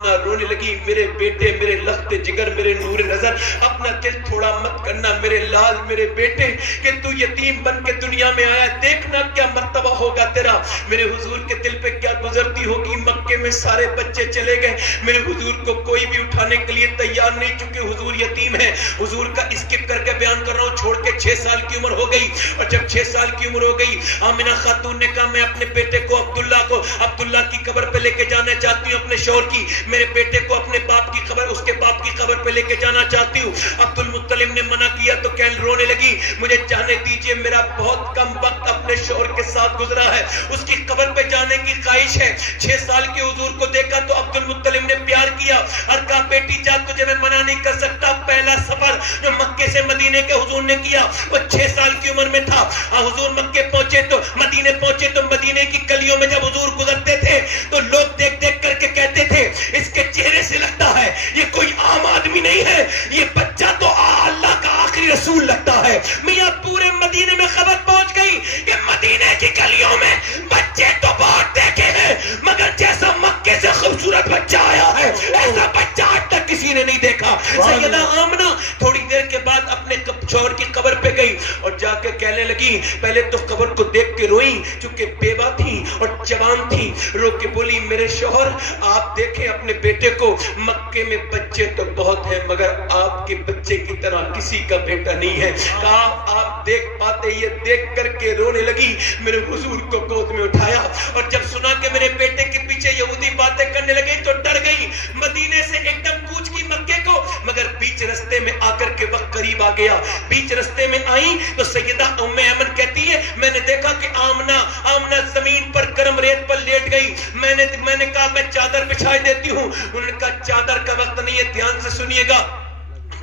رونے لگی، میرے بیٹے، میرے لخت جگر، میرے نور نظر، اپنا دل تھوڑا مت کرنا میرے لال، میرے بیٹے، کہ تو یتیم بن کے دنیا میں آیا، دیکھنا کیا مرتبہ ہوگا تیرا۔ میرے حضور کے دل پہ کیا گزرتی ہوگی، مکے میں سارے بچے چلے گئے، میرے حضور کو کوئی بھی اٹھانے کے لیے تیار نہیں، چونکہ حضور یتیم ہے۔ حضور کا اسکپ کر کے بیان کر رہا ہوں، چھوڑ کے 6 سال کی عمر ہو گئی، اور جب 6 سال کی عمر ہو گئی، آمنہ خاتون نے کہا میں اپنے بیٹے کو عبداللہ کی قبر پہ لے کے جانا چاہتی ہوں، اپنے شوہر کی، میرے بیٹے کو اپنے باپ کی قبر، اس کے باپ کی قبر پہ لے کے جانا چاہتی ہوں۔ عبد المطلب نے منع کیا تو رونے لگی، مجھے جانے دیجئے، میرا بہت کم وقت اپنے شوہر کے ساتھ گزرا ہے، اس کی قبر پہ جانے کی خواہش ہے۔ 6 سال کے حضور کو دیکھا تو عبد المطلب نے پیار کیا اور کہا بیٹی جا، تجھے میں منع نہیں کر سکتا۔ پہلا سفر جو مکے سے مدینے کے حضور نے کیا وہ 6 سال کی عمر میں تھا۔ حضور مکے پہنچے تو مدینے کی گلیوں میں جب حضور گزرتے تھے تو لوگ دیکھ دیکھ کر کے کہتے تھے اس کے چہرے سے لگتا ہے یہ کوئی عام آدمی نہیں ہے، یہ بچہ تو اللہ کا آخری رسول لگتا ہے۔ میاں پورے مدینے میں خبر پہنچ گئی کہ مدینے کی گلیوں میں بچے تو بہت دیکھے ہیں، مگر جیسا مکے سے خوبصورت بچہ آیا ہے ایسا بچہ آج تک کسی نے نہیں دیکھا۔ سیدہ آمنہ تھوڑی دیر کے بعد اپنے شوہر کی قبر پہ گئی اور جا کے کہنے لگی، پہلے تو قبر کو دیکھ کے روئی چونکہ بیوہ تھی اور جوان تھی، رو کے بولی میرے شوہر آپ دیکھیں اپنے بیٹے کو، مکے میں بچے تو بہت ہیں مگر آپ کے بچے کی طرح کسی کا بیٹا نہیں ہے۔ کہا آپ دیکھ پاتے، یہ دیکھ کر کے رونے لگی، میرے حضور کو گود میں اٹھایا اور جب سنا کہ میرے بیٹے کے پیچھے یہودی باتیں کرنے لگے تو ڈر گئی، مدینے سے ایک دم کوچ کی مکے کو، مگر بیچ رستے میں آ کر کے وقت قریب آ گیا۔ بیچ رستے میں آئیں تو سیدہ ام ایمن کہتی ہے میں نے دیکھا کہ آمنہ زمین پر گرم ریت پر لیٹ گئی، میں نے کہا میں چادر بچھائی دیتی ہوں۔ انہوں نے کہا چادر کا وقت نہیں ہے، دھیان سے سنیے گا،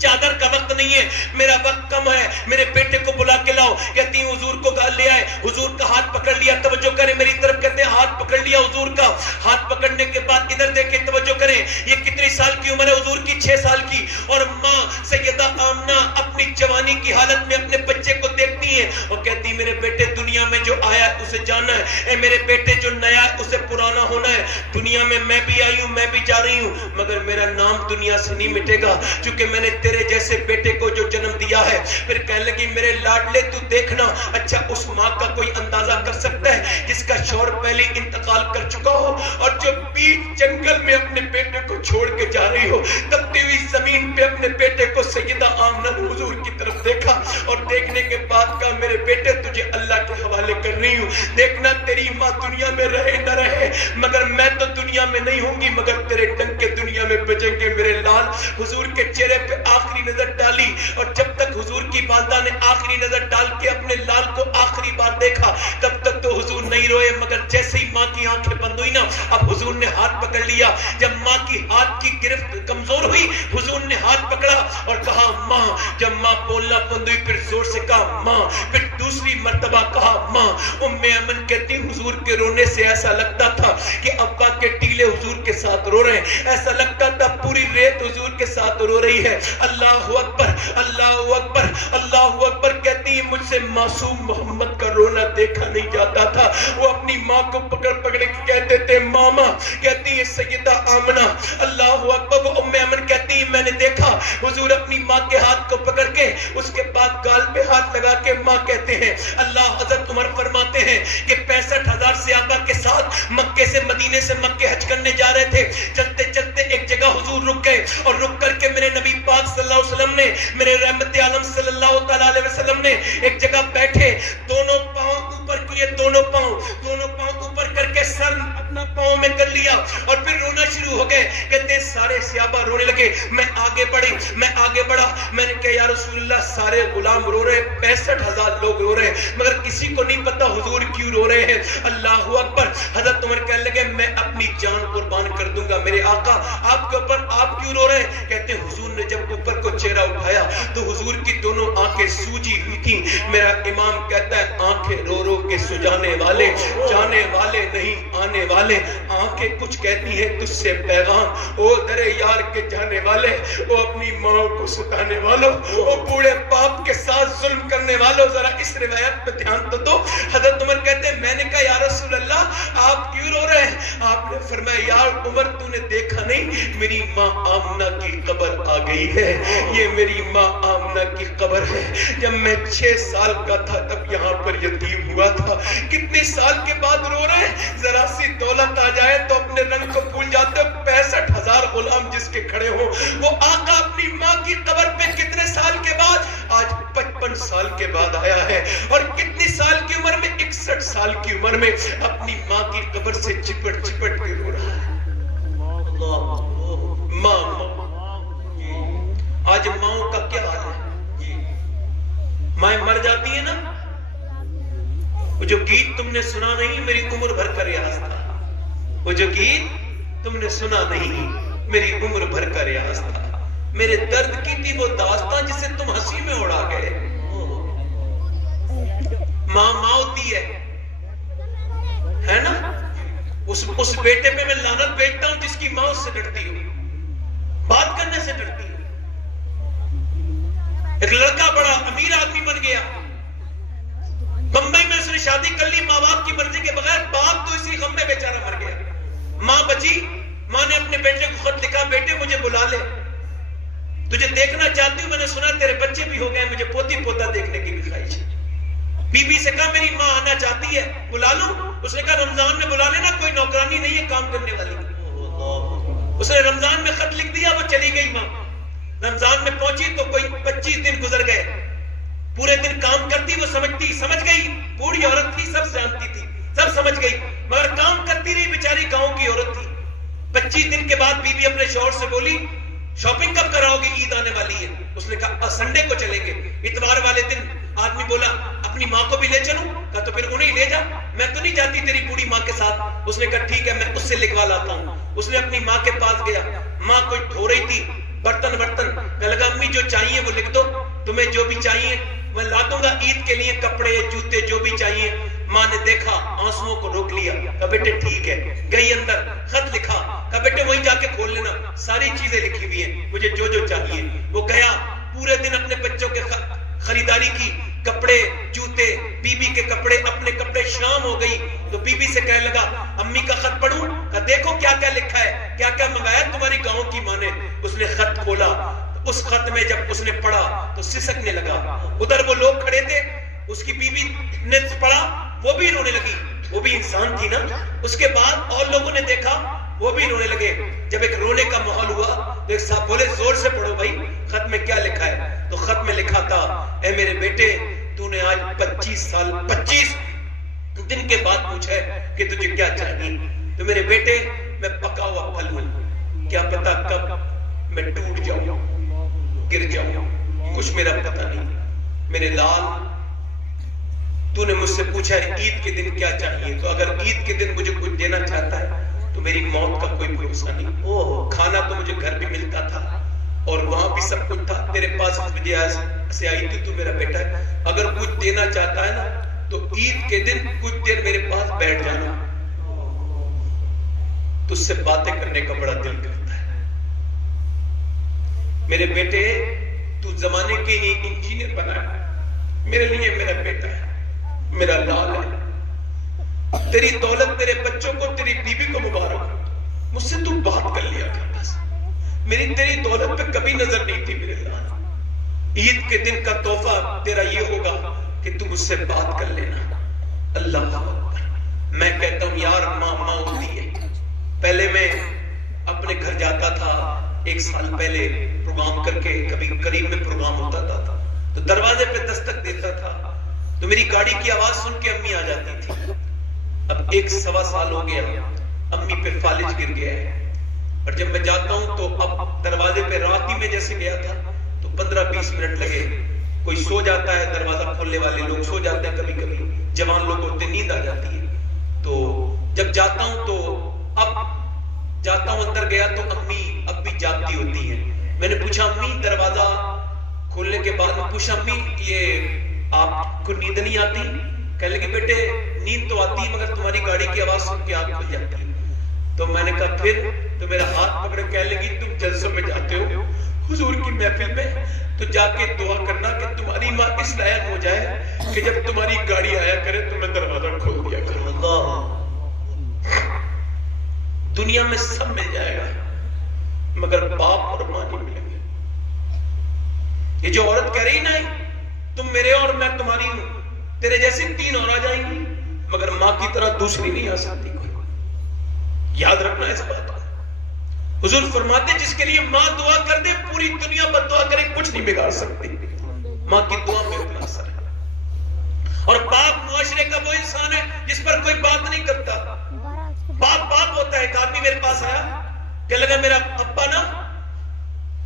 چادر کا وقت نہیں ہے، میرا وقت کم ہے، میرے بیٹے کو بلا کے لاؤ۔ کہتی ہیں حضور کو لے آئے، حضور کا ہاتھ پکڑ لیا، توجہ کریں میری طرف، کہتے ہیں ہاتھ پکڑ لیا حضور کا، ہاتھ پکڑنے کے بعد ادھر دیکھیں، توجہ کریں، یہ کتنی سال کی عمر ہے حضور کی؟ 6 سال کی، اور ماں سیدہ آمنہ اپنی جوانی کی حالت میں اپنے بچے کو دیکھتی ہیں اور کہتی میرے بیٹے دنیا میں جو آیا ہے اسے جانا ہے، اے میرے بیٹے جو نیا ہے اسے پرانا ہونا ہے، دنیا میں میں بھی آئی ہوں، میں بھی جا رہی ہوں، مگر میرا نام دنیا سے نہیں مٹے گا، چونکہ میں نے تیرے جیسے بیٹے کو جو جنم دیا ہے۔ پھر کہنے لگی میرے لاڈلے تو دیکھنا، اچھا اس ماں کا کوئی اندازہ کر سکتا ہے جس کا شوہر پہلے انتقال کر چکا ہو اور جو بیچ جنگل میں اپنے بیٹے کو چھوڑ کے جا رہی ہو، تپتی ہوئی زمین پہ اپنے بیٹے کو سیدہ آمنہ نے حضور کی طرف دیکھا اور دیکھنے کے بعد کہا میرے بیٹے تجھے اللہ کے حوالے کر رہی ہوں، دیکھنا تیری ماں دنیا میں رہے نہ رہے مگر میں تو دنیا میں نہیں ہوں گی، مگر تیرے ڈنکے دنیا میں بجیں گے میرے لال۔ حضور کے چہرے پہ آخری نظر ڈالی اور جب تک حضور کی والدہ نے آخری نظر ڈال کے اپنے لال کو آخری بار دیکھا تب تک تو حضور نہیں روئے، مگر جیسے ہی ماں کی آنکھیں بند ہوئی نا اب حضور نے ہاتھ پکڑ لیا۔ جب ماں کی ہاتھ کی گرفت کمزور ہوئی حضور نے ہاتھ پکڑا اور کہا ماں، جب ماں بولنا بند ہوئی پھر زور سے کہا ماں، پھر دوسری مرتبہ کہا ماں۔ ام ایمن کہتی حضور کے رونے سے ایسا لگتا تھا کہ ابا کے ٹیلے حضور کے ساتھ رو رہے ہیں، ایسا لگتا تھا پوری ریت حضور کے ساتھ رو رہی ہے۔ اللہ اکبر، اللہ اکبر، اللہ اکبر کہتی ہے مجھ سے معصوم محمد کا رونا دیکھا نہیں جاتا تھا، وہ اپنی ماں کو پکڑ پکڑ کے کہتے تھے ماما، کہتی ہے سیدہ آمنہ، اللہ اکبر۔ وہ ام ایمن کہتی ہے میں نے دیکھا حضور اپنی ماں کے ہاتھ کو پکڑ کے اس کے بعد گال پہ ہاتھ لگا کے ماں کہتے ہیں اللہ حضرت عمر فرماتے ہیں کہ 65,000 صحابہ کے ساتھ مکے سے مدینے سے مکے حج کرنے جا رہے تھے، چلتے چلتے ایک جگہ حضور رک گئے اور رک کر کے میرے نبی پاک صلی اللہ علیہ وسلم نے، میرے رحمت عالم صلی اللہ تعالیٰ علیہ وسلم نے ایک جگہ بیٹھے، دونوں پاؤں اوپر کیے، دونوں پاؤں اوپر کر کے سر اپنا پاؤں میں کر لیا اور پھر رونا شروع ہو گئے۔ کہتے ہیں سارے صحابہ رونے لگے، میں آگے بڑھا، میں نے کہا یا رسول اللہ سارے غلام رو رہے ہیں، 65,000 لوگ رو رہے ہیں مگر کسی کو نہیں پتا حضور کیوں رو رہے ہیں۔ اللہ اکبر۔ حضرت عمر کہنے لگے میں اپنی جان قربان کر دوں گا میرے آقا، آپ کے اوپر آپ کیوں رو رہے ہیں؟ کہتے ہیں حضور نے جب اوپر کو چہرہ اٹھایا تو حضور کی دونوں آنکھیں سوجی ہوئی تھیں۔ میرا امام کہتا ہے آنکھیں رو رو کے سجانے والے، جانے والے نہیں آنے والے، آنکھیں کچھ کہتی ہیں تجھ سے پیغام، او در یار کے جانے والے، او اپنی ماں کو ستانے والوں، او بوڑھے باپ کے ساتھ ظلم کرنے والوں، ذرا اس روایت پہ دھیان تو دو۔ حضرت عمر کہتے ہیں میں نے کہا یا رسول اللہ آپ کیوں رو رہے ہیں؟ آپ نے فرمایا یار عمر تو نے دیکھا نہیں، میری ماں آمنہ کی قبر آ گئی ہے، یہ میری ماں آمنہ کی قبر ہے۔ جب میں 6 سال کا تھا تب یہاں پر یتیم ہوا تھا۔ کتنے سال کے بعد رو رہے ہیں؟ ذرا سی دولت آ جائے تو اپنے رنگ کو بھول جاتے ہو۔ 65,000 غلام جس کے کھڑے ہوں، وہ آقا اپنی ماں کی قبر پہ کتنے سال کے بعد؟ آج 55 سال کے بعد آیا ہے، اور کتنی سال کی عمر میں؟ 61 سال کی عمر میں اپنی ماں کی قبر سے چپٹ چپٹ کے رو رہا ہے۔ ماں آج ماؤں کا کیا حال ہے؟ مائیں مر جاتی ہیں نا، وہ جو گیت تم نے سنا نہیں میری عمر بھر کا ریاض تھا، وہ جو گیت تم نے سنا نہیں میری عمر بھر کا ریاض تھا، میرے درد کی تھی وہ داستان جسے تم ہنسی میں اڑا گئے۔ ماں ہوتی ہے نا؟ اس بیٹے پہ میں لعنت بیٹھتا ہوں جس کی ماں اس سے ڈرتی ہو، بات کرنے سے ڈرتی ہو۔ ایک لڑکا بڑا امیر آدمی بن گیا، بمبئی میں اس نے شادی کر لی ماں باپ کی مرضی کے بغیر، باپ تو اسی غم میں بیچارہ مر گیا۔ ماں بچی، ماں نے اپنے بیٹے کو خط لکھا بیٹے مجھے بلا لے، تجھے دیکھنا چاہتی ہوں، میں نے سنا تیرے بچے بھی ہو گئے، مجھے پوتی پوتا دیکھنے کی بھی خواہش ہے۔ بی بی سے کہا میری ماں آنا چاہتی ہے، بلا لوں؟ اس نے کہا رمضان میں بلا لینا، کوئی نوکرانی نہیں ہے کام کرنے والی۔ اس نے رمضان میں خط لکھ دیا، وہ چلی گئی ماں۔ رمضان میں پہنچی تو کوئی 25 دن گزر گئے، پورے دن کام کرتی، وہ سمجھ گئی، بوڑھی عورت تھی، سب جانتی تھی، سب سمجھ گئی، مگر کام کرتی رہی، بیچاری گاؤں کی عورت تھی۔ 25 دن کے بعد بی بی اپنے شوہر سے بولی شاپنگ کب کراؤ گے؟ عید آنے والی ہے۔ اس نے کہا سنڈے کو چلیں گے۔ اتوار والے دن آدمی بولا اپنی ماں کو بھی لے چلوں؟ کہا تو پھر انہیں لے جا، میں تو نہیں جاتی تیری بوڑھی ماں کے ساتھ۔ اس نے کہا ٹھیک ہے میں اس سے لکھوا لاتا ہوں۔ اس نے اپنی ماں کے پاس گیا، ماں کوئی دھو رہی تھی برتن، کہنے لگا امی جو چاہیے وہ لکھ دو، تمہیں جو بھی چاہیے میں لا دوں گا، عید کے لیے کپڑے جوتے جو بھی چاہیے۔ ماں نے دیکھا، آنسوؤں کو روک لیا، کہا بیٹے ٹھیک ہے، گئی اندر، خط لکھا، کہا بیٹے وہیں جا کے کھول لینا، ساری چیزیں لکھی ہوئی ہیں، مجھے جو جو چاہیے۔ وہ گیا، پورے دن اپنے بچوں کے خریداری کی، کپڑے جوتے، بی بی کے کپڑے، اپنے کپڑے۔ شام ہو گئی تو بی بی سے کہنے لگا امی کا خط پڑھوں؟ کہا دیکھو کیا کیا لکھا ہے، کیا کیا منگایا تمہاری گاؤں کی ماں نے۔ اس نے خط کھولا، اس خط میں جب اس نے پڑھا تو سسکنے لگا۔ ادھر وہ لوگ کھڑے تھے، اس کی بی بی نے پڑھا، وہ بھی رونے لگی، وہ بھی انسان تھی نا۔ اس کے بعد اور لوگوں نے دیکھا، وہ بھی رونے لگے۔ جب ایک رونے کا ماحول ہوا تو ایک صاحب بولے زور سے پڑھو بھائی، خط میں کیا لکھا ہے؟ تو خط میں لکھا تھا اے میرے بیٹے تو نے آج 25 دن کے بعد پوچھا ہے کہ تجھے کیا چاہیے، تو میرے بیٹے میں پکا ہوا پھل ہوں، کیا پتا کب میں ٹوٹ جاؤں، گر جاؤں، کچھ میرا پتہ نہیں۔ میرے لال تو نے مجھ سے پوچھا ہے عید کے دن کیا چاہیے، تو اگر عید کے دن مجھے کچھ دینا چاہتا ہے تو میری موت کا کوئی بھروسہ نہیں۔ کھانا تو مجھے گھر بھی ملتا تھا اور وہاں بھی سب کچھ تھا، تیرے پاس اس وجہ سے آئی تھی، تو میرا بیٹا ہے، اگر کچھ دینا چاہتا ہے نا تو عید کے دن کچھ دیر میرے پاس بیٹھ جانا، تجھ سے باتیں کرنے کا بڑا دل کرتا ہے۔ میرے بیٹے تو زمانے کے ہی انجینئر بنا ہے، میرے لیے میرا بیٹا ہے، میرا لال ہے۔ تیری دولت تیرے بچوں کو، تیری بیوی کو مبارک، مجھ سے تو بات کر لیا کر بس، میری تیری دولت پہ کبھی نظر نہیں تھی میرے لال۔ عید کے دن کا تحفہ تیرا یہ ہوگا کہ تو مجھ سے بات کر لینا۔ اللہ اکبر۔ میں کہتا ہوں یار ماں ہوتی ہے۔ پہلے میں اپنے گھر جاتا تھا، 1 سال پہلے پروگرام کر کے، کبھی قریب میں پروگرام ہوتا تھا تو دروازے پہ دستک دیتا تھا تو میری گاڑی کی آواز سن کے امی آ جاتی تھی۔ اب 1 سال ہو گیا، امی پہ فالج گر گیا ہے، اور جب میں جاتا ہوں تو اب دروازے پہ رات ہی میں جیسے گیا تھا تو 15-20 منٹ لگے، کوئی سو جاتا ہے، دروازہ کھولنے والے لوگ سو جاتے ہیں، کبھی کبھی جوان لوگ ہوتے نیند آ جاتی ہے۔ تو جب جاتا ہوں تو اب جاتا ہوں اندر گیا تو امی اب بھی جاگتی ہوتی ہیں۔ میں نے پوچھا امی دروازہ کھولنے کے بعد میں پوچھا امی یہ آپ کو نیند نہیں آتی؟ کہنے لگی بیٹے نیند تو آتی ہے مگر تمہاری گاڑی کی آواز سن کے آنکھ کھل جاتی ہے۔ تو میں نے کہا پھر تو میرا ہاتھ پکڑے کہنے لگی تم جلسوں میں جاتے ہو حضور کی محفل میں تو جا کے دعا کرنا کہ تمہاری ماں اس لائق ہو جائے کہ جب تمہاری گاڑی آیا کرے تو میں دروازہ کھول دیا کروں. دنیا میں سب مل جائے گا مگر باپ اور ماں نہیں ملیں گے. یہ جو عورت کہہ رہی نا تم میرے اور میں تمہاری ہوں, تیرے جیسے 3 اور آ جائیں گی مگر ماں کی طرح دوسری نہیں آ سکتی کوئی. یاد رکھنا اس بات کو. حضور فرماتے جس کے لیے ماں دعا کر دے پوری دنیا بد دعا کرے کچھ نہیں بگاڑ سکتی. ماں کی دعا میں اتنا اثر ہے. اور باپ معاشرے کا وہ انسان ہے جس پر کوئی بات نہیں کرتا. باپ ہوتا ہے. ایک آدمی میرے پاس آیا کہ لگا میرا ابا نا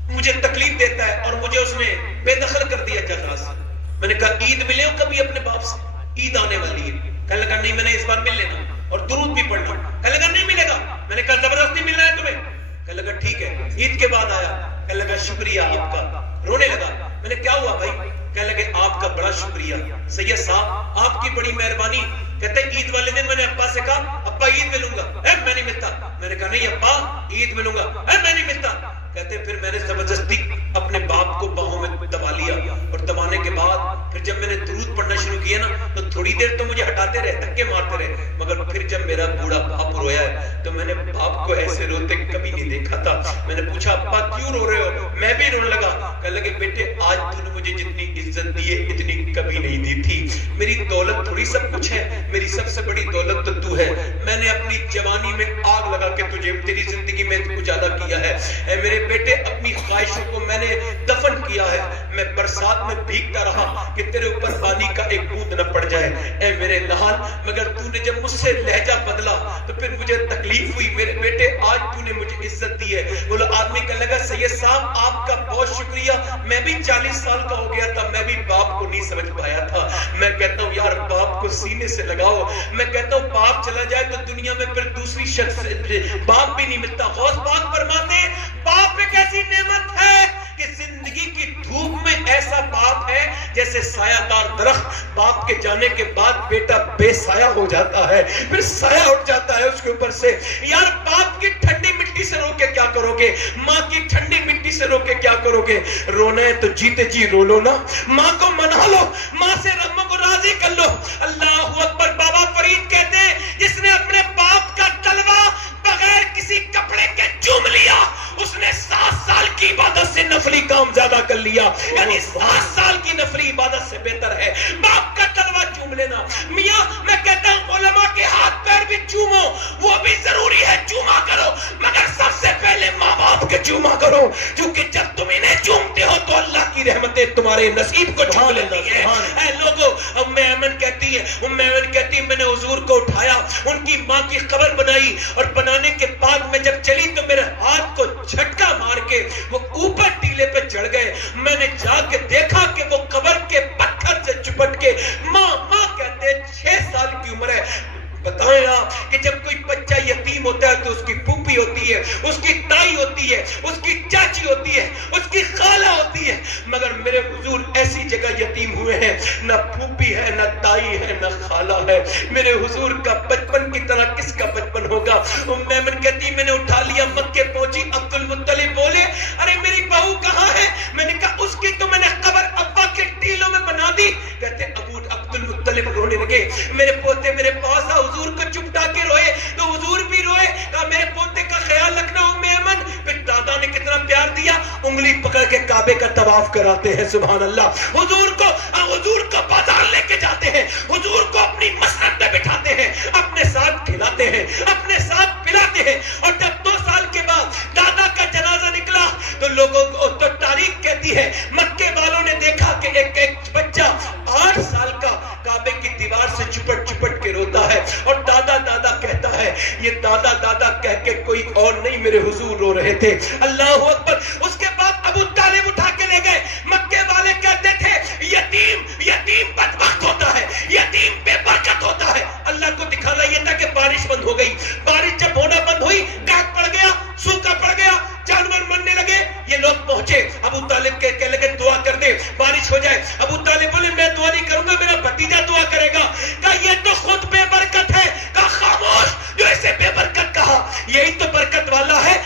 مجھے تکلیف دیتا ہے اور مجھے اس نے بے دخل کر دیا جزا سے. میں نے کہا عید ملے ہو کبھی اپنے باپ سے؟ عید آنے والی ہے. کہنے لگا نہیں میں نے اس بار مل لینا اور درود بھی پڑھنا. کہنے لگا نہیں ملے گا. میں نے کہا زبردستی ملنا ہے تمہیں. کہنے لگا ٹھیک ہے. عید کے بعد آیا کہنے لگا شکریہ آپ کا. رونے لگا. میں نے کیا ہوا بھائی؟ کہنے لگے آپ کا بڑا شکریہ سید صاحب, آپ کی بڑی مہربانی. کہتے ہیں عید والے دن میں نے ابا سے کہا ابا عید ملوں گا. میں نہیں ملتا. میں نے کہا نہیں ابا عید ملوں گا. میں نہیں ملتا. کہتے پھر میں نے زبردستی اپنے باپ کو باہوں میں دبا لیا اور دبانے کے بعد پھر جب میں نے درود پڑھنا شروع کیا نا تو تھوڑی دیر تو مجھے ہٹاتے رہے, دھکے مارتے رہے, مگر پھر جب میرا بوڑھا باپ رویا ہے تو میں نے باپ کو ایسے روتے کبھی نہیں دیکھا تھا. میں نے پوچھا ابا کیوں رو رہے ہو؟ میں بھی رونے لگا. کہنے لگے بیٹے آج تو نے مجھے جتنی عزت دی ہے اتنی کبھی نہیں دی تھی. میری دولت تھوڑی سب کچھ ہے, میری سب سے بڑی دولت تو تو ہے. میں نے اپنی جوانی میں آگ لگا کے تجھے تیری زندگی میں اجالا کیا ہے. اے میرے بیٹے اپنی خواہشوں کو میں نے دفن کیا ہے. میں برسات میں بھیگتا رہا کہ تیرے اوپر پانی کا ایک بوند نہ پڑ جائے. اے میرے لال مگر تو نے جب مجھ سے لہجہ بدلا تو پھر مجھے تکلیف ہوئی. میرے بیٹے آج تو نے مجھے عزت دی ہے. بولا آدمی کہنے لگا سید صاحب آپ کا بہت شکریہ. میں بھی 40 سال کا ہو گیا تھا, میں بھی باپ کو نہیں سمجھ پایا تھا. میں کہتا ہوں یار باپ کو سینے سے لگاؤ. میں کہتا ہوں باپ چلا جائے تو دنیا میں پھر دوسری شخص باپ بھی نہیں ملتا. غوث پاک فرماتے ہیں باپ ایک ایسی نعمت ہے کہ زندگی کی دھوپ میں ایسا باپ ہے جیسے سایہ دار درخت. باپ کے جانے کے بعد بیٹا بے سایہ ہو جاتا ہے, پھر سایہ اٹھ جاتا ہے اس کے اوپر سے. یار باپ کی ٹھنڈی مٹی سے رو کے کیا کرو گے؟ ماں کی ٹھنڈی مٹی سے رو کے کیا کرو گے؟ رونا ہے تو جیتے جی رو لو نا, ماں کو منا لو, ماں سے رحم کو راضی کر لو. اللہ اکبر. بابا فرید کہتے ہیں جس نے اپنے باپ کا تلوا بغیر کسی کپڑے کے چوم لیا اس نے 7 سال کی عبادت سے نفلی کام زیادہ کر لیا. یعنی 7 سال کی نفلی عبادت سے بہتر ہے باپ کا تلوا چوم لینا. میاں میں کہتا ہوں علماء کے ہاتھ پیر بھی چومو, وہ بھی ضروری ہے, چوما کرو, مگر سب سے پہلے ماں باپ کے چوما کرو, کیونکہ جب تم انہیں چومتے ہو تو اللہ کی رحمتیں تمہارے نصیب کو چوم لیتی ہیں. اے لوگو ام ایمن کہتی ہے میں نے حضور کو اٹھایا, ان کی ماں کی قبر بنائی اور بنانے کے بعد میں جب چلی تو میرے ہاتھ کو جھٹکا مار کے وہ اوپر ٹیلے پہ چڑھ گئے. میں نے جا کے دیکھا کہ وہ قبر کے پتھر سے چپٹ کے ماں کہتے 6 سال کی عمر ہے. بتائیں آپ کہ جب کوئی بچہ یتیم ہوتا ہے تو اس کی پھوپھی ہوتی ہے, اس کی تائی ہوتی ہے, اس کی چاچی ہوتی ہے, اس کی خالہ ہوتی ہے, مگر میرے حضور ایسی جگہ یتیم ہوئے ہیں نہ پھوپھی ہے, نہ تائی ہے, نہ خالہ ہے. میرے حضور کا بچپن کی طرح کس کا بچپن ہوگا؟ میمن کہتی میں نے اٹھا لیا, مکے پہنچی, عبد المطلب بولے ارے میری بہو کہاں ہے؟ میں نے کہا اس کی تو میں نے قبر ابا کے ٹیلوں میں بنا دی. کہتے عبد المطلب رونے لگے, میرے پوتے میرے پاس حضور کو چپٹا کے روئے تو حضور بھی روئے. کہا میرے پوتے کا خیال رکھنا ام ایمن. پھر دادا نے کتنا پیار دیا, انگلی پکڑ کے کعبے کا طواف کراتے ہیں. سبحان اللہ. حضور کو بازار لے کے جاتے ہیں, حضور کو اپنی مسند پہ بٹھاتے ہیں, اپنے ساتھ کھلاتے ہیں, اپنے ساتھ پلاتے ہیں. اور جب 2 سال کے بعد دادا کا جنازہ نکلا تو لوگوں کو تو تاریخ کہتی ہے مکے والوں نے دیکھا کہ ایک بچہ 8 سال کا کعبے کی دیوار سے چپٹ کے روتا ہے اور دادا کہتا ہے. یہ دادا کہہ کے کوئی اور نہیں, میرے حضور رو رہے تھے. اللہ اکبر. اس کے بعد ابو طالب اٹھا کے لے گئے. مکے والے کہتے تھے یتیم بدبخت ہوتا ہے, یتیم بے برکت ہوتا ہے. اللہ کو دکھانا یہ تھا کہ بارش بند ہو گئی. بارش جب ہونا بند ہوئی, کاٹ پڑ گیا, سوکھا پڑ گیا, جانور مرنے لگے. یہ لوگ پہنچے, ابو طالب کہنے لگے دعا کر دے بارش ہو جائے. ابو طالب بولے میں دعا نہیں کروں گا, میرا بھتیجا دعا کرے گا. کہا یہ تو خود بے برکت ہے. کہا خاموش, جو اسے بے برکت کہا یہی تو برکت والا ہے.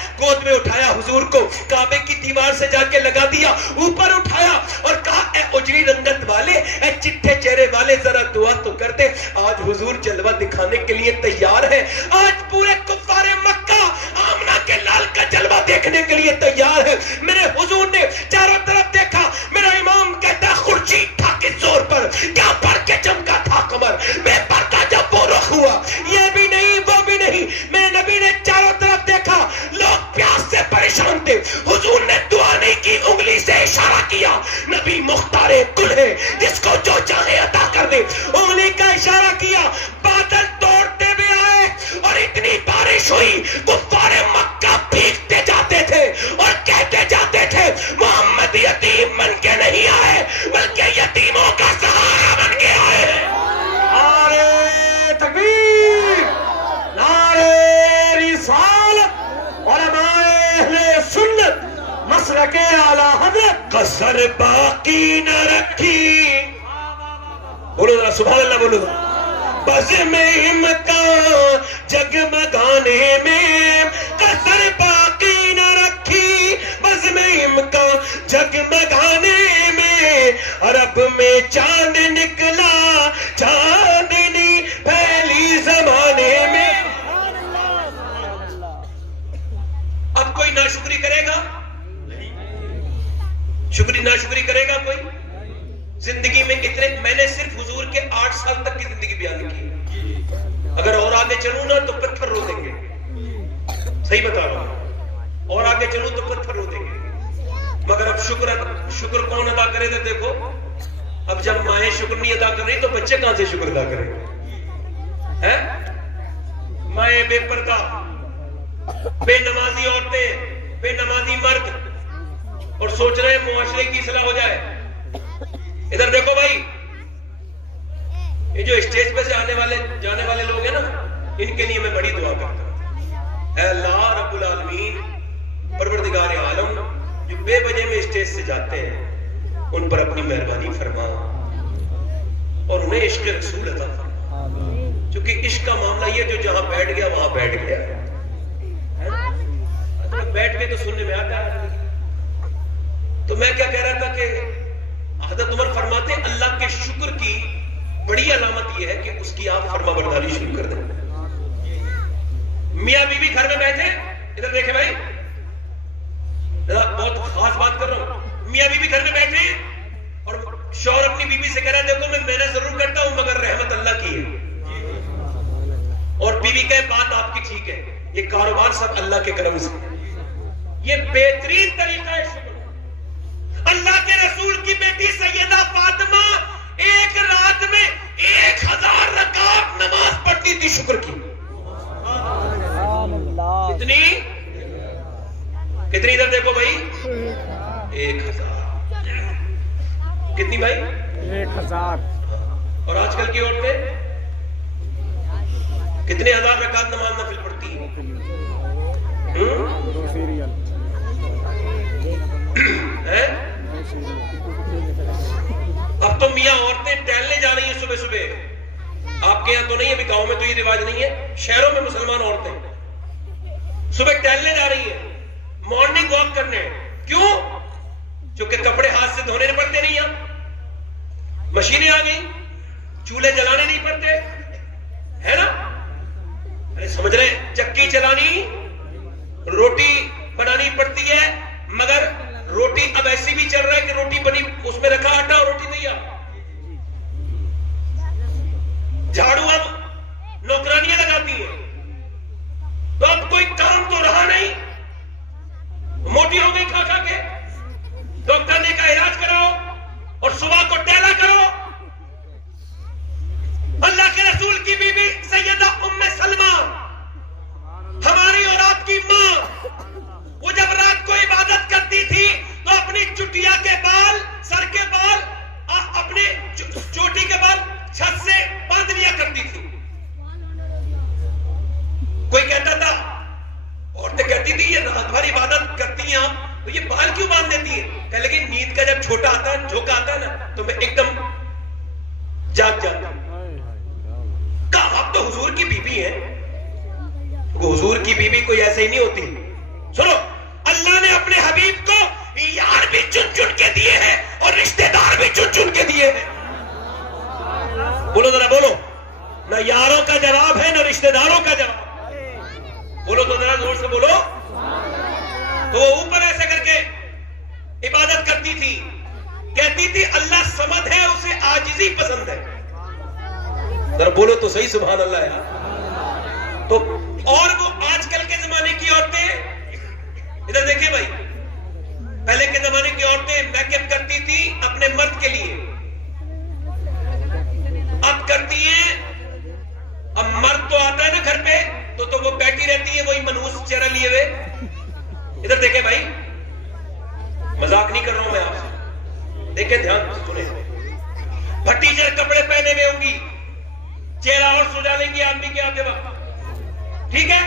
حضور کو کعبے کی دیوار سے جا کے لگا دیا, اوپر اٹھایا اور کہا اے اجری رنگت والے, اے چٹھے چہرے والے, ذرا دعا تو کرتے. آج حضور جلوہ دکھانے کے لیے تیار ہے. آج پورے کفار مکہ آمنہ کے لال کا جلوہ دیکھنے کے لیے تیار ہے. میرے حضور نے چاروں طرف دیکھا, میرا امام کہتا ہے خورشید تھا کس زور پر, کیا پڑھ کے چمکا تھا قمر, بے پر کا جب وہ رخ ہوا, یہ بھی نہیں وہ بھی نہیں. میرے نبی نے چاروں طرف دیکھا, لوگ پیاس سے پریشان تھے. حضور نے دعا نہیں کی, انگلی سے اشارہ کیا. نبی مختار کل ہے, جس کو جو چاہے عطا کر دے. انگلی کا اشارہ کیا, بادل توڑتے ہوئے آئے اور اتنی بارش ہوئی, کفار مکہ بھیگتے جاتے تھے اور کہتے جاتے تھے محمد یتیم بن کے نہیں آئے بلکہ یتیموں کا سہارا بن کے آئے. نعرہ تکبیر, نعرہ رسالت, علماء اہل سنت مسلک اعلی حضرت قصر باقی نہ رکھی. بولو ذرا سبحان اللہ بولو. بزم امکان جگمگانے میں قصر باقی نہ رکھی, بزم امکان جگمگانے میں. عرب میں چاند نکلا, چاندنی پھیلی زمانے میں. اب کوئی ناشکری کرے گا؟ ناشکری کرے گا کوئی؟ زندگی میں اتنے, میں نے صرف حضور کے 8 سال تک کی زندگی بیان کی. اگر اور آگے چلوں نا تو پتھر رو دیں گے, صحیح بتا رہا ہوں, اور آگے چلوں تو پتھر رو دیں گے. مگر اب شکر کون ادا کرے تھے؟ دیکھو اب جب مائیں شکر نہیں ادا کر رہی تو بچے کہاں سے شکر ادا کریں گے؟ مائیں بے پردہ, بے نمازی عورتیں, بے نمازی مرد, اور سوچ رہے ہیں معاشرے کی اصلاح ہو جائے. ادھر دیکھو بھائی, یہ جو اسٹیج پہ سے جانے والے لوگ ہیں نا, ان کے لیے میں بڑی دعا کرتا ہوں. اے اللہ رب العالمین, پروردگار عالم, جو بے وجہ میں اسٹیج سے جاتے ہیں ان پر اپنی مہربانی فرما اور انہیں عشق رسول عطا فرما. چونکہ عشق کا معاملہ یہ, جو جہاں بیٹھ گیا وہاں بیٹھ گیا. بیٹھ کے تو سننے میں آتا ہے. تو میں کیا کہہ رہا تھا کہ حضرت عمر فرماتے ہیں اللہ کے شکر کی بڑی علامت یہ ہے کہ اس کی آپ فرما برداری شروع کر دیں. میاں بیوی گھر میں بیٹھے, ادھر دیکھیں بھائی, بہت خاص بات کر رہا ہوں. میاں بیوی گھر میں بیٹھے اور شوہر اپنی بیوی سے کہہ رہا ہے دیکھو میں محنت ضرور کرتا ہوں مگر رحمت اللہ کی ہے, اور بیوی کہے بات آپ کی ٹھیک ہے, یہ کاروبار سب اللہ کے کرم سے. یہ بہترین طریقہ ہے شکر. اللہ کے رسول کی بیٹی سیدہ فاطمہ ایک رات میں 1000 رکعت نماز پڑھتی تھی شکر کی. کتنی ادھر دیکھو بھائی, 1000. کتنی بھائی؟ 1000. اور آج کل کی عورتیں کتنے ہزار رکعت نماز نفل پڑھتی ہیں؟ اب تو میاں عورتیں ٹہلنے جا رہی ہیں صبح صبح. آپ کے یہاں تو نہیں, ابھی گاؤں میں تو یہ رواج نہیں ہے, شہروں میں مسلمان عورتیں صبح ٹہلنے جا رہی ہیں, مارننگ واک کرنے. کیوں؟ چونکہ کپڑے ہاتھ سے دھونے پڑتے نہیں ہیں, مشینیں آ گئی, چولہے جلانے نہیں پڑتے, ہے نا؟ ارے سمجھ رہے, چکی چلانی, روٹی بنانی پڑتی ہے, مگر روٹی اب ایسی بھی چل رہا ہے کہ روٹی بنی اس میں رکھا آٹا اور روٹی نہیں آ. جھاڑو اب نوکرانیاں لگاتی ہیں, تو اب کوئی کام تو رہا نہیں, موٹی ہو گئی کھا کھا کے. ڈاکٹر نے کہا علاج کراؤ اور صبح کو ٹہلا کرو. اللہ کے رسول کی بیوی سیدہ ام سلمہ, ہماری اور آپ کی ماں, وہ جب رات کو عبادت کرتی تھی تو اپنی چٹیا کے بال, سر کے بال, اپنے چوٹی کے بال چھت سے باندھ لیا کرتی تھی. کوئی کہتا تھا, عورتیں کہتی تھی یہ رات بھر عبادت کرتی ہیں آپ تو یہ بال کیوں باندھ دیتی ہیں؟ کہ لیکن نیند کا جب چھوٹا آتا ہے, جھوکا آتا ہے نا, تو میں ایک دم جاگ جاتا ہوں. کہا آپ تو حضور کی بیوی ہیں. حضور کی بیوی کوئی ایسے ہی نہیں ہوتی. سنو, اللہ نے دیے ہیں اور رشتہ دار بھی چن چن کے دیے ہیں. بولو ذرا بولو, نہ یاروں کا جواب ہے نہ رشتہ داروں کا جواب. بولو تو ذرا زور سے بولو. تو وہ اوپر ایسے کر کے عبادت کرتی تھی, کہتی تھی اللہ صمد ہے, اسے عاجزی پسند ہے. ذرا بولو تو صحیح سبحان اللہ یار. تو اور وہ آج کل کے زمانے کی عورتیں, ادھر دیکھیں بھائی, پہلے کے زمانے کی عورتیں میک اپ کرتی تھی اپنے مرد کے لیے, اب کرتی ہیں, اب مرد تو آتا ہے نا گھر پہ تو وہ بیٹھی رہتی ہے وہی منحوس چہرہ لیے ہوئے. ادھر دیکھیں بھائی, مذاق نہیں کر رہا ہوں میں آپ سے, دیکھیں دھیان سے سنیں. پھٹیچر کپڑے پہنے ہوئے ہوں گی, چہرہ اور سجا لیں گی آدمی کے آتے وقت, ٹھیک ہے.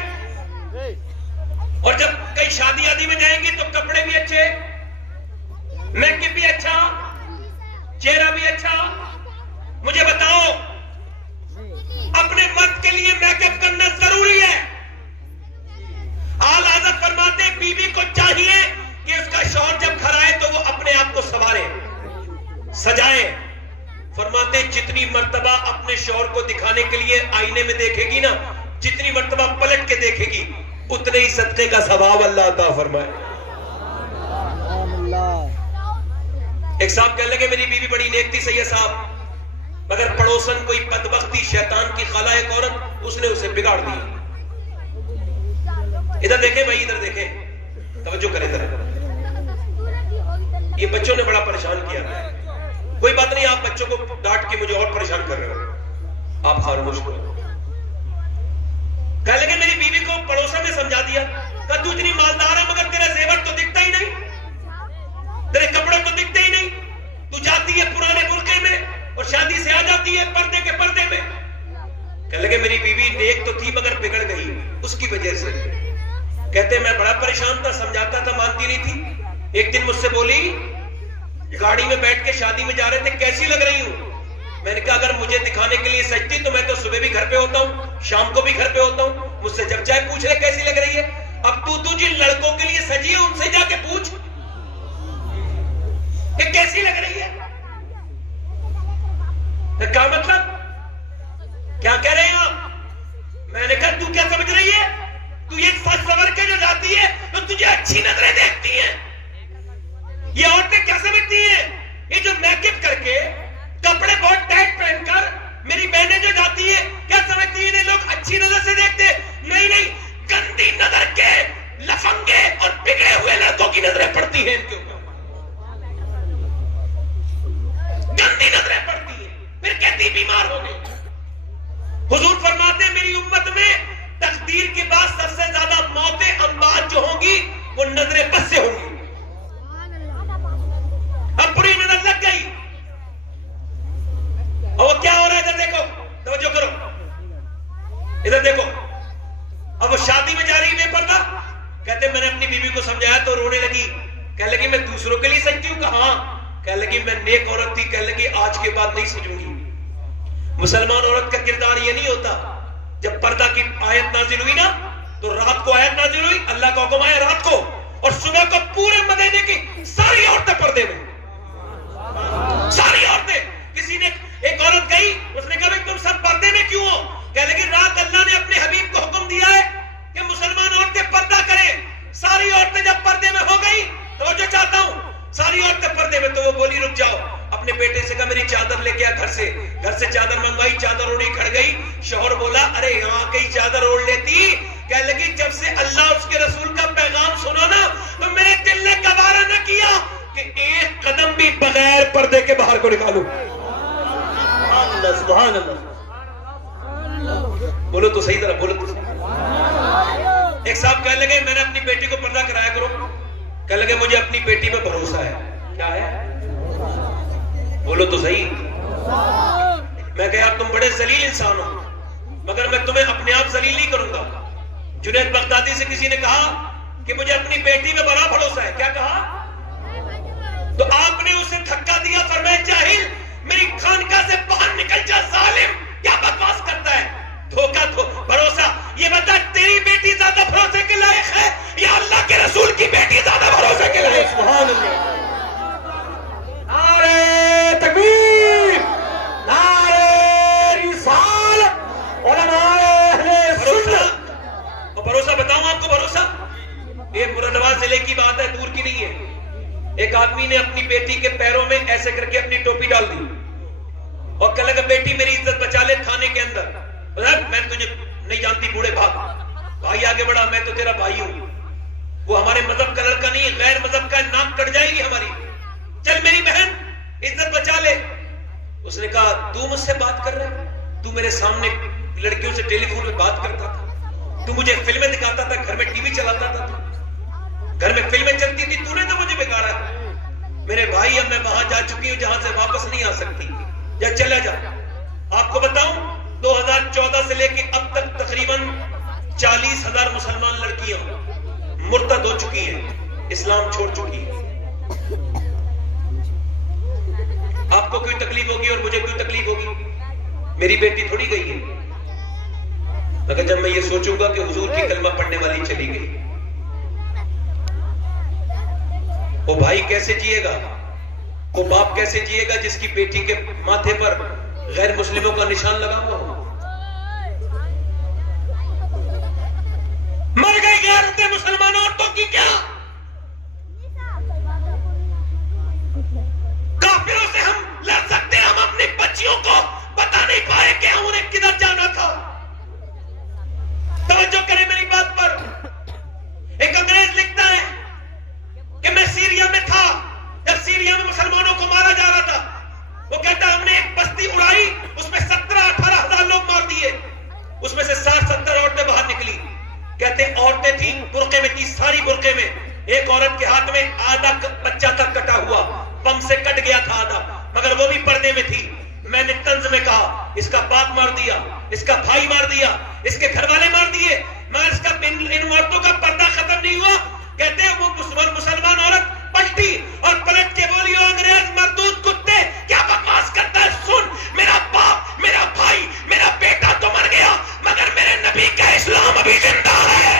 اور جب کئی شادی آدی میں جائیں گی تو کپڑے بھی اچھے, میک اپ بھی اچھا, چہرہ بھی اچھا. مجھے بتاؤ, اپنے مرد کے لیے میک اپ کرنا ضروری ہے؟ آل حضرت فرماتے ہیں بیوی کو چاہیے کہ اس کا شوہر جب گھر آئے تو وہ اپنے آپ کو سنوارے, سجائے. فرماتے ہیں جتنی مرتبہ اپنے شوہر کو دکھانے کے لیے آئینے میں دیکھے گی نا, جتنی مرتبہ پلٹ کے دیکھے گی, اتنے ہی صدقے کا ثواب اللہ عطا فرمائے. ایک صاحب کہنے لگے میری بیوی بڑی نیک تھی سید صاحب, مگر پڑوسن کوئی بدبختی شیطان کی خالہ ایک عورت, اس نے اسے بگاڑ دی. ادھر دیکھیں بھائی, ادھر دیکھیں, توجہ کریں ادھر. یہ بچوں نے بڑا پریشان کیا. کوئی بات نہیں, آپ بچوں کو ڈانٹ کے مجھے اور پریشان کر رہے ہو, آپ خاموش کرو. کہنے لگے میری بیوی کو پڑوسن نے سمجھا دیا, کہ تو اتنی مالدار ہے مگر تیرا زیور تو دکھتا ہی نہیں, تیرے کپڑے تو دکھتے ہی نہیں, تو جاتی ہے پرانے برقعے میں اور شادی سے آ جاتی ہے پردے کے پردے میں. کہنے لگے میری بیوی نیک تو تھی مگر بگڑ گئی اس کی وجہ سے. کہتے میں بڑا پریشان تھا, سمجھاتا تھا مانتی نہیں تھی. ایک دن مجھ سے بولی, گاڑی میں بیٹھ کے شادی میں جا رہے تھے, کیسی لگ رہی ہوں؟ میں نے کہا اگر مجھے دکھانے کے لیے سجتی تو میں تو صبح بھی گھر پہ ہوتا ہوں, شام کو بھی گھر پہ ہوتا ہوں, مجھ سے جب چاہے پوچھ رہے کیسی لگ رہی ہے. اب تو جن لڑکوں کے لیے سجی ہے ان سے جا کے پوچھ کہ کیسی لگ رہی ہے. کیا مطلب, کیا کہہ رہے ہیں آپ؟ میں نے کہا تو کیا سمجھ رہی ہے, تو یہ سج سور کے جو جاتی ہے تو تجھے اچھی نظریں دیکھتی ہیں. یہ عورتیں کیا سمجھتی ہیں, یہ جو میک اپ کر کے کپڑے بہت ٹائٹ پہن کر میری بہنیں جو جاتی ہیں, کیا سمجھتی ہیں لوگ اچھی نظر سے دیکھتے؟ نہیں نہیں, گندی نظر کے لفنگے اور بگڑے ہوئے لڑکوں کی نظریں پڑتی ہیں ان کے اوپر, گندی نظریں پڑتی ہیں, پھر کہتی بیمار ہو گئی. حضور فرماتے ہیں میری امت میں تقدیر کے بعد سب سے زیادہ موتیں اموات جو ہوں گی وہ نظر بد سے ہوں گی. اب بری نظر لگ گئی, اور کیا ہو رہا ہے ادھر دیکھو, توجہ کرو, ادھر دیکھو. اب وہ شادی میں جا رہی بے پردہ, کہتے میں نے اپنی بیوی کو سمجھایا تو رونے لگی. کہنے لگی میں دوسروں کے لیے سجتی ہوں, کہا ہاں. کہنے لگی میں نیک عورت تھی, کہنے لگی آج کے بعد نہیں سجوں گی. مسلمان عورت کا کردار یہ نہیں ہوتا. جب پردہ کی آیت نازل ہوئی نا تو رات کو آیت نازل ہوئی, اللہ کا حکم آیا رات کو, اور صبح کو پورے مدینے کی ساری عورتیں پردے میں, ساری عورتیں. کسی نے ایک عورت گئی, اس نے کہا تم سب پردے میں کیوں ہو؟ کہنے لگی رات اللہ نے اپنے حبیب کو حکم دیا ہے کہ مسلمان عورتیں پردہ کریں. ساری عورتیں جب پردے میں ہو گئی, توجہ چاہتا ہوں, ساری عورتیں پردے میں, تو وہ بولی رک جاؤ. اپنے بیٹے سے کہا میری چادر لے کے آ گھر سے چادر منگوائی, چادر اوڑھی کھڑ گئی. شوہر بولا ارے یہاں کئی چادر اوڑھ لیتی. کہنے لگی جب سے اللہ اس کے رسول کا پیغام سنا نا تو میرے دل نے گوارا نہ کیا کہ ایک قدم بھی بغیر پردے کے باہر کو نکالوں. سبحان اللہ, بولو تو صحیح طرح, بولو تو صحیح. ایک صاحب کہنے لگے میں نے اپنی بیٹی کو پردہ کرایا کرو. کہنے لگے مجھے اپنی بیٹی میں بھروسہ ہے. کیا ہے؟ بولو تو صحیح. میں کہا تم بڑے ذلیل انسان ہو, مگر میں تمہیں اپنے آپ ذلیل نہیں کروں گا. جنید بغدادی سے کسی نے کہا کہ مجھے اپنی بیٹی میں بڑا بھروسہ ہے. کیا کہا؟ تو آپ نے اسے دھکا دیا, فرمایا جاہل, میری خانقاہ سے باہر نکل جا ظالم, کیا بکواس کرتا ہے, دھوکہ دو بھروسہ. یہ بتا تیری بیٹی زیادہ بھروسے کے لائق ہے یا اللہ کے رسول کی بیٹی زیادہ بھروسے کے لائق؟ سبحان اللہ. ایک آدمی نے اپنی بیٹی کے پیروں میں ایسے کر کے اپنی ٹوپی ڈال دی اور کہنے لگا بیٹی میری عزت بچا لے کھانے کے اندر. میں تجھے نہیں جانتی بوڑھے بھاگ. بھائی آگے بڑھا میں تو تیرا بھائی ہوں. وہ ہمارے مذہب کا لڑکا نہیں غیر مذہب کا ناک کٹ جائے گی ہماری. چل میری بہن عزت بچا لے. اس نے کہا تو مجھ سے بات کر رہا ہے؟ تو میرے سامنے لڑکیوں سے ٹیلی فون پہ بات کرتا تھا, تو مجھے فلمیں دکھاتا تھا, گھر میں ٹی وی چلاتا تھا, گھر میں فلمیں چلتی تھی, تو نے تو مجھے بگاڑا. میرے بھائی اب میں وہاں جا چکی ہوں جہاں سے واپس نہیں آ سکتی, یا چلا جا. آپ کو بتاؤں 2014 سے لے کے اب تک تقریباً 40,000 مسلمان لڑکیاں مرتد ہو چکی ہیں, اسلام چھوڑ چکی ہیں. آپ کو کوئی تکلیف ہوگی اور مجھے کوئی تکلیف ہوگی؟ میری بیٹی تھوڑی گئی ہے. مگر جب میں یہ سوچوں گا کہ حضور کی کلمہ پڑھنے والی چلی گئی, وہ بھائی کیسے جیے گا, وہ باپ کیسے جیے گا جس کی بیٹی کے ماتھے پر غیر مسلموں کا نشان لگا ہوا ہو؟ مر گئی غیرت مسلمان عورتوں کی کیا؟ کافروں سے ہم لڑ سکتے ہیں, ہم اپنی بچیوں کو بتا نہیں پائے کہ ہم انہیں کدھر جانا تھا. توجہ کریں میری بات پر. ایک انگریز لکھتا ہے کہ میں سیریا میں تھا جب سیریا میں مسلمانوں کو مارا جا رہا تھا. وہ کہتا ہم نے ایک بستی اڑائی, اس میں 17-18 ہزار لوگ مار دیے, اس میں سے 60-70 عورتیں باہر نکلی. کہتے عورتیں تھیں برقعے میں تھی, ساری برقعے میں. ایک عورت کے ہاتھ میں آدھا بچہ تک کٹا ہوا, پم سے کٹ گیا تھا آدھا, مگر وہ بھی پردے میں تھی. میں نے طنز میں کہا اس کا باپ مار دیا, اس کا بھائی مار دیا, اس کے گھر والے مار دیے, مگر اس کا ان عورتوں کا پردہ ختم نہیں ہوا. کہتے ہیں وہ مسلمان عورت پلٹی اور پلٹ کے بولی او انگریز مردود کتے کیا بکواس کرتا ہے, سن میرا باپ, میرا بھائی, میرا بیٹا تو مر گیا مگر میرے نبی کا اسلام ابھی زندہ ہے.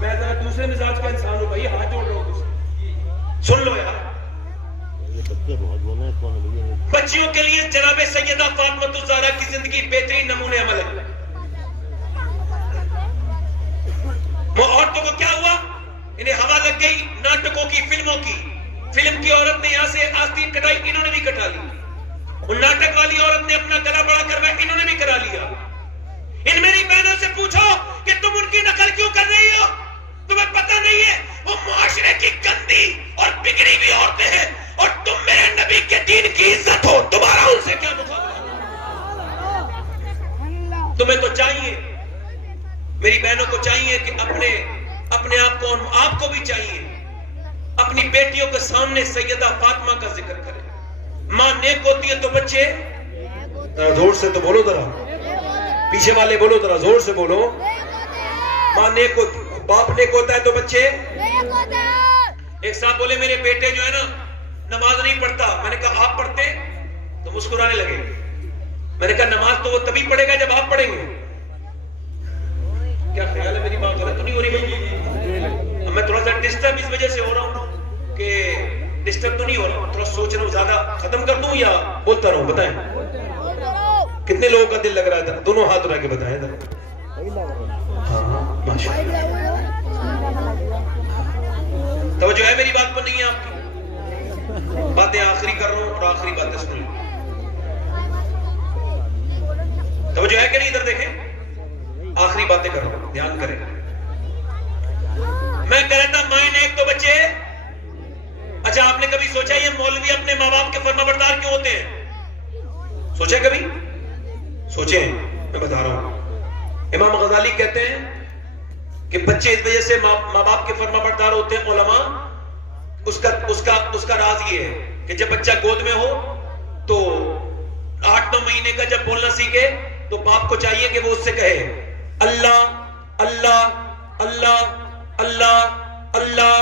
میں ذرا دوسرے مزاج کا انسان ہوں بھائی, ہاتھ جوڑ رہا ہوں, سن لو یار. بچیوں کے لیے جناب سیدہ فاطمہ الزہرا کی زندگی بہترین نمونے عمل ہے. وہ عورتوں کو کیا ہوا, انہیں ہوا لگ گئی ناٹکوں کی, فلموں کی. فلم کی عورت نے یہاں سے آستین کٹائی, انہوں نے بھی کٹا لی. وہ ناٹک والی عورت نے اپنا گلا بڑا کروایا, انہوں نے بھی کرا لیا. ان میری بہنوں سے پوچھو کہ تم ان کی نقل کیوں کر رہی ہو, تمہیں پتہ نہیں ہے وہ معاشرے کی گندی اور بگڑی ہوئی عورتیں ہیں, اور تم میرے نبی کے دین کی عزت ہو, تمہارا ان سے کیا مقابلہ؟ تمہیں تو چاہیے, میری بہنوں کو چاہیے کہ اپنے آپ کو بھی چاہیے اپنی بیٹیوں کے سامنے سیدہ فاطمہ کا ذکر کرے. ماں نیک ہوتی ہے تو بچے, زور سے تو بولو ذرا, پیچھے والے بولو ذرا زور سے بولو. ماں نیک ہوتی, باپ نیک ہوتا ہے تو بچے. ایک صاحب بولے میرے بیٹے جو ہے نا نماز نہیں پڑھتا. میں نے کہا آپ پڑھتے؟ تو مسکرانے لگے. میں نے کہا نماز تو وہ تبھی پڑھے گا جب آپ پڑھیں گے. کیا خیال ہے, میری بات غلط تو نہیں ہو رہی؟ میں تھوڑا سا ڈسٹرب اس وجہ سے ہو رہا ہوں کہ ڈسٹرب تو نہیں ہو رہا, تھوڑا سوچ رہا ہوں زیادہ ختم کر دوں یا بولتا رہوں. بتائیں کتنے لوگوں کا دل لگ رہا ہے؟ دونوں ہاتھ اٹھا کے بتائیں. توجہ ہے میری بات پر نہیں ہے آپ کی؟ باتیں آخری کر رہا ہوں اور آخری باتیں سن لیں. توجہ ہے کہ نہیں؟ ادھر دیکھیں, آخری باتیں کر رہا ہوں, دھیان کریں. میں کہہ رہا تھا مائیں نیک تو بچے. اچھا آپ نے کبھی سوچا یہ مولوی اپنے ماں باپ کے فرما بردار کیوں ہوتے ہیں؟ سوچے کبھی؟ سوچیں, میں بتا رہا ہوں. امام غزالی کہتے ہیں کہ بچے اس وجہ سے ماں باپ کے فرما بردار ہوتے ہیں. علماء اس کا راز یہ ہے کہ جب بچہ گود میں ہو تو 8-9 مہینے کا جب بولنا سیکھے تو باپ کو چاہیے کہ وہ اس سے کہے اللہ اللہ اللہ اللہ اللہ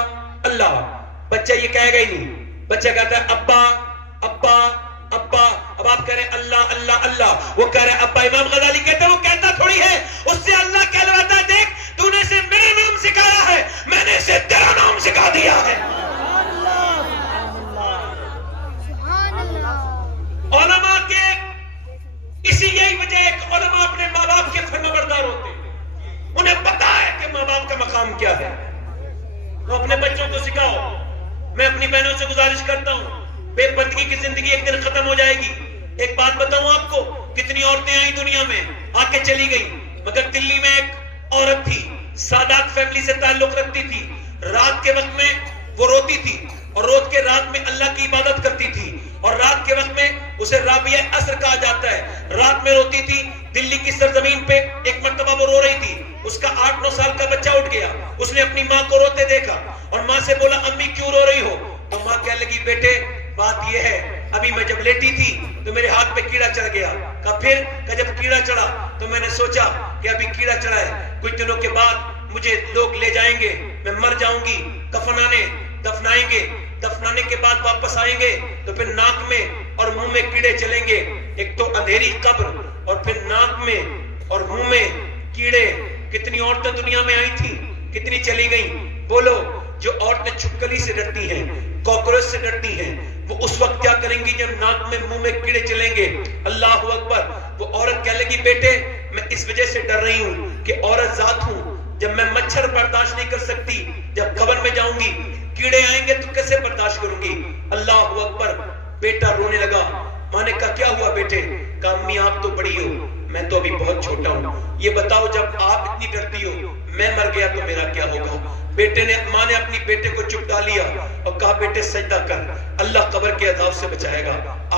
اللہ. بچہ یہ کہے گا ہی نہیں, بچہ کہتا ہے ابا ابا ابا. اب آپ کہہ رہے ہیں اللہ اللہ اللہ, وہ کہہ رہے ہیں ابا. امام غزالی کہتے ہیں وہ کہتا تھوڑی ہے, اس سے اللہ کہلواتا ہے دیکھ تو نے اسے میرا نام سکھایا ہے, میں نے اسے تیرا نام سکھا دیا ہے. علماء کے اسی یہی وجہ ہے کہ علماء اپنے فرماندار ہوتے ہیں، انہیں پتا ہے کہ ماں باپ کا مقام کیا ہے. تو اپنے بچوں کو سکھاؤ. میں اپنی بہنوں سے گزارش کرتا ہوں، بے پردگی کی زندگی ایک دن ختم ہو جائے گی. ایک بات بتاؤں آپ کو، کتنی عورتیں آئی دنیا میں، آ کے چلی گئی، مگر دلی میں ایک عورت تھی، سادات فیملی سے تعلق رکھتی تھی. رات کے وقت میں وہ روتی تھی، اور روز کے رات میں اللہ کی عبادت کرتی تھی، اور رات کے وقت میں اسے رابعہ عصر کہا جاتا ہے. رات میں روتی تھی. دلی کی سرزمین پہ ایک مرتبہ وہ رو رہی تھی، اس کا 8-9 سال کا بچہ اٹھ گیا. اس نے اپنی ماں کو روتے دیکھا اور ماں سے بولا امی کیوں رو رہی ہو؟ تو ماں کہنے لگی بیٹے بات یہ ہے، ابھی میں جب لیٹی تھی تو میرے ہاتھ پہ کیڑا چڑھ گیا. پھر جب کیڑا چڑھا تو میں نے سوچا کہ ابھی کیڑا چڑھا ہے، کچھ دنوں کے بعد مجھے لوگ لے جائیں گے، میں مر جاؤں گی، کفنانے دفنائیں گے، دفنانے کے بعد واپس آئیں گے تو پھر ناک میں اور منہ میں کیڑے چلیں گے. ایک تو اندھیری قبر اور پھر ناک میں اور منہ میں کیڑے. کتنی عورتیں دنیا میں آئی تھی، کتنی چلی گئیں. بولو جو عورتیں چھپکلی سے ڈرتی ہیں، کاکروچ سے ڈرتی ہیں، وہ اس وقت کیا کریں گی جب ناک میں منہ میں کیڑے چلیں گے؟ اللہ اکبر. وہ عورت کہنے لگی بیٹے میں اس وجہ سے ڈر رہی ہوں کہ عورت ذات ہوں، جب میں مچھر برداشت نہیں کر سکتی، جب قبر میں جاؤں گی کیڑے آئیں گے تو کیسے برداشت کروں گی؟ اللہ اکبر. بیٹا رونے لگا. ماں نے کہا کیا ہوا بیٹے؟ کہا امی آپ تو بڑی ہو، میں تو ابھی بہت چھوٹا ہوں، یہ بتاؤ جب آپ اتنی ڈرتی ہو میں مر گیا تو میرا کیا ہوگا؟ ماں نے اپنی بیٹے کو چپٹا لیا اور کہا بیٹے سجدہ کر، اللہ قبر کے عذاب سے بچائے گا.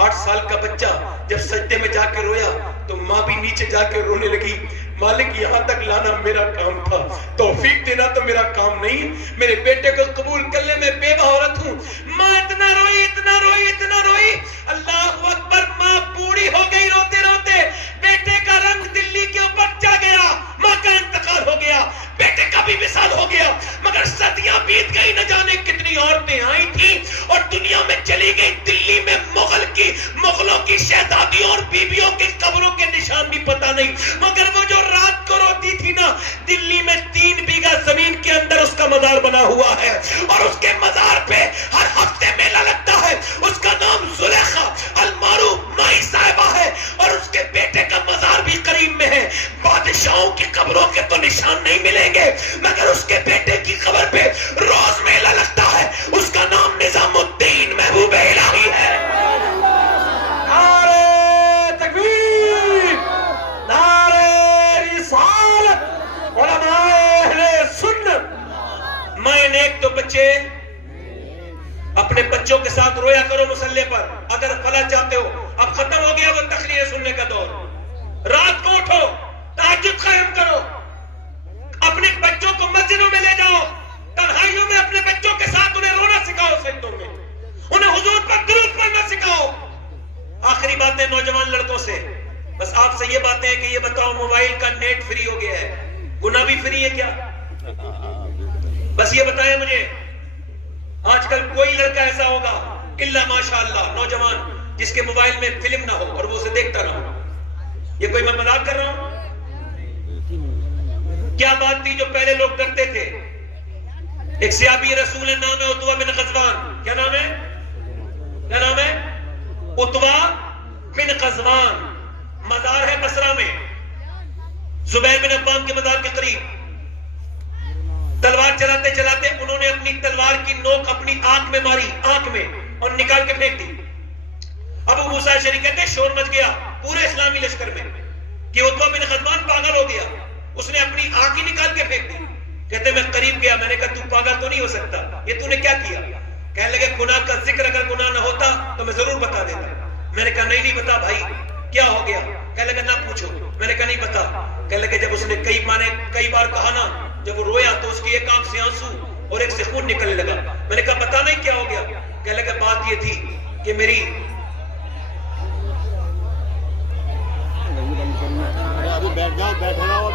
8 سال کا بچہ جب سجدے میں جا کے رویا تو ماں بھی نیچے جا کے رونے لگی. مالک یہاں تک لانا میرا کام تھا، توفیق دینا تو میرا کام نہیں، میرے بیٹے کو قبول کر لے، میں بیوہ عورت ہوں. ماں اتنا روئی اتنا روئی اتنا روئی. اللہ اکبر. ماں بوڑھی ہو گئی روتے روتے. بیٹے کا رنگ دلی کے اوپر چڑھ گیا، ماں کا انتقال ہو گیا، بیٹے کا بھی وصال ہو گیا. مگر صدیاں بیت گئی، نہ جانے کتنی عورتیں آئی تھیں اور دنیا میں چلی گئی. دلی میں مغلوں کی شہزادیوں اور بیویوں کی قبروں کے نشان بھی پتہ نہیں. مگر وہ جو رات کو روتی تھی نا، دلی میں 3 بیگھہ زمین کے اندر اس کا مزار بنا ہوا ہے، اور اس کے مزار پہ ہر ہفتے میلہ لگتا ہے. اس کا نام زلیخا المعروف مائی صاحبہ ہے، اور اس کے بیٹے کا مزار بھی قریب میں ہے. بادشاہوں کی قبروں کے تو نشان نہیں ملیں گے، مگر اس کے بیٹے کی قبر پہ روز میلہ لگتا ہے. اس کا نام نظام الدین محبوب الہی ہے. نعرہ تکبیر، نعرہ رسالت، علماء اہل سنت. مائیں نیک تو بچے اپنے بچوں کے ساتھ رویا کرو مصلی پر اگر فلاح چاہتے ہو. اب ختم ہو گیا وہ تقریر سننے کا دور. رات کو اٹھو، تہجد قائم کرو، اپنے بچوں کو مسجدوں میں لے جاؤ، تنہائیوں میں اپنے بچوں کے ساتھ انہیں رونا سکھاؤ، سجدوں میں انہیں حضور پر درود پڑھنا سکھاؤ. آخری باتیں نوجوان لڑکوں سے، بس آپ سے یہ باتیں ہیں کہ یہ بتاؤ موبائل کا نیٹ فری ہو گیا ہے، گناہ بھی فری ہے کیا؟ بس یہ بتائیں مجھے. آج کل کوئی لڑکا ایسا ہوگا الا ماشاءاللہ نوجوان جس کے موبائل میں فلم نہ ہو اور وہ اسے دیکھتا نہ ہو. یہ کوئی میں مذاق کر رہا ہوں؟ کیا بات تھی جو پہلے لوگ ڈرتے تھے؟ ایک صحابی رسول نام ہے عتبہ بن غزوان. کیا نام ہے؟ کیا نام ہے؟ عتبہ بن غزوان. مزار ہے بصرہ میں، زبیر بن عوام کے مزار کے قریب. تلوار چلاتے چلاتے انہوں نے اپنی تلوار کی نوک اپنی آنکھ میں ماری، آنکھ میں، اور نکال کے پھینک دی. ابو موسیٰ اشعری کہتے ہیں شور مچ گیا پورے اسلامی لشکر میں کہ عتبہ بن غزوان پاگل ہو گیا، اس نے اپنی آنکھ ہی نکال کے پھینک دی. کہتے میں قریب گیا، میں نے کہا تو پاگل تو نہیں ہو سکتا، یہ تو نے کیا کیا؟ کہنے لگے گناہ کا ذکر اگر گناہ نہ ہوتا تو میں ضرور بتا دیتا. میں نے کہا نہیں بتا بھائی کیا ہو گیا؟ کہنے لگا نہ پوچھو. میں نے کہا نہیں بتا. کہنے لگے جب اس نے کئی بار کہا نا، جب وہ رویا تو اس کی ایک آنکھ سے آنسو اور ایک سے خون نکلنے لگا. میں نے کہا پتا نہیں کیا ہو گیا؟ کہنے لگا بات یہ تھی کہ میری بیٹھ جاؤ